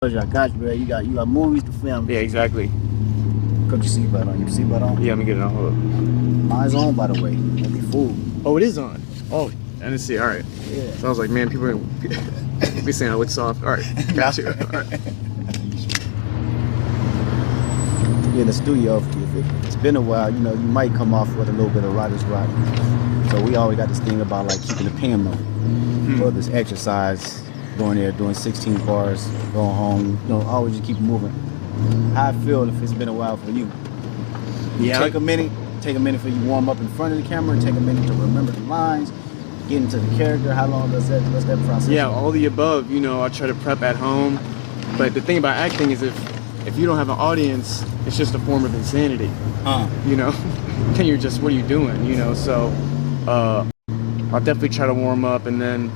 I got you, bro. You got movies to film. Yeah, exactly. Put your seatbelt on. Your seatbelt on? Yeah, let me get it on. Hold up. Mine's on, by the way. Don't be fooled. Oh, it is on. Oh, I didn't see. All right. Yeah. So I was like, man, people are gonna be saying I look soft. All right, got you. All right. In the studio, if it's been a while, you know, you might come off with a little bit of writer's block. So we always got this thing about like keeping the pen low. Or this exercise, going there, doing 16 bars, going home, you know, always just keep moving. How I feel if it's been a while for you. Yeah. Take a minute for you warm up in front of the camera, take a minute to remember the lines, get into the character. How long does that process? Yeah, all the above. You know, I try to prep at home, but the thing about acting is if you don't have an audience, it's just a form of insanity. You know, then you're just, what are you doing? You know, so I'll definitely try to warm up and then,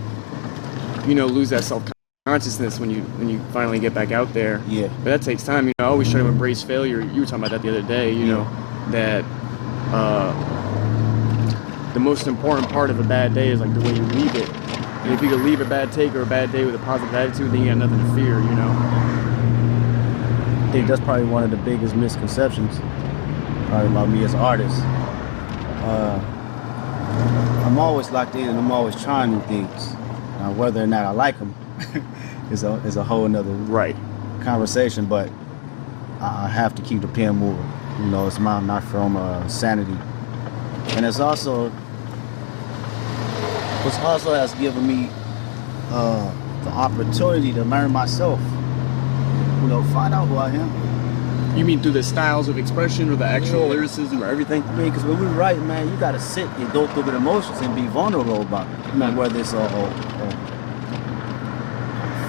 you know, lose that self-consciousness when you finally get back out there. Yeah. But that takes time. You know, I always try to embrace failure. You were talking about that the other day. You know, that the most important part of a bad day is like the way you leave it. And if you could leave a bad take or a bad day with a positive attitude, then you got nothing to fear. You know. I think that's probably one of the biggest misconceptions about me as an artist. I'm always locked in and I'm always trying new things. Whether or not I like them is a whole nother conversation, but I have to keep the pen moving. You know, it's not from sanity. And what's also has given me the opportunity to learn myself. You know, find out who I am. You mean through the styles of expression or the actual lyricism or everything? I mean, because when we write, man, you gotta sit and go through the emotions and be vulnerable about it. You know, whether it's a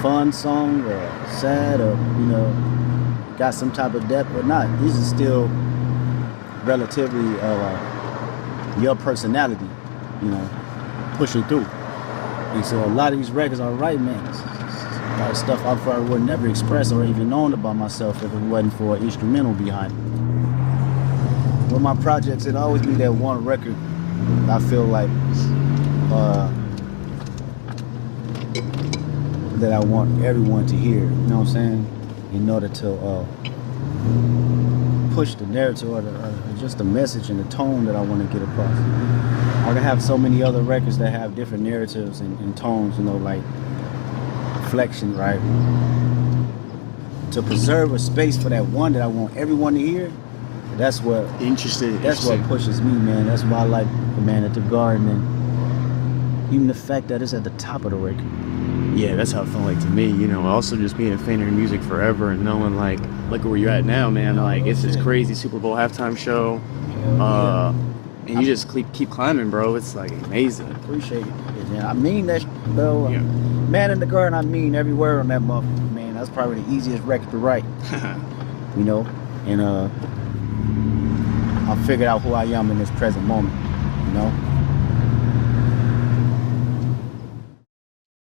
fun song or sad or, you know, got some type of depth or not. These are still relatively your personality, you know, pushing through. And so a lot of these records are right, man. A lot of stuff I probably would never express or even known about myself if it wasn't for an instrumental behind it. With my projects, it always be that one record I feel like that I want everyone to hear, you know what I'm saying? In order to push the narrative or just the message and the tone that I want to get across. I can have so many other records that have different narratives and tones, you know, like reflection, right? To preserve a space for that one that I want everyone to hear, that's what what pushes me, man. That's why I like The Man at the Garden, and even the fact that it's at the top of the record. Yeah, that's how it felt like to me, you know. Also just being a fan of your music forever and knowing like, look at where you're at now, man. Like, it's this crazy Super Bowl halftime show. And you just keep climbing, bro. It's like amazing. Appreciate it, man. I mean that, bro. Yeah. Man in the Garden, I mean every word on that motherfucker, man. That's probably the easiest record to write. You know? And I figured out who I am in this present moment, you know?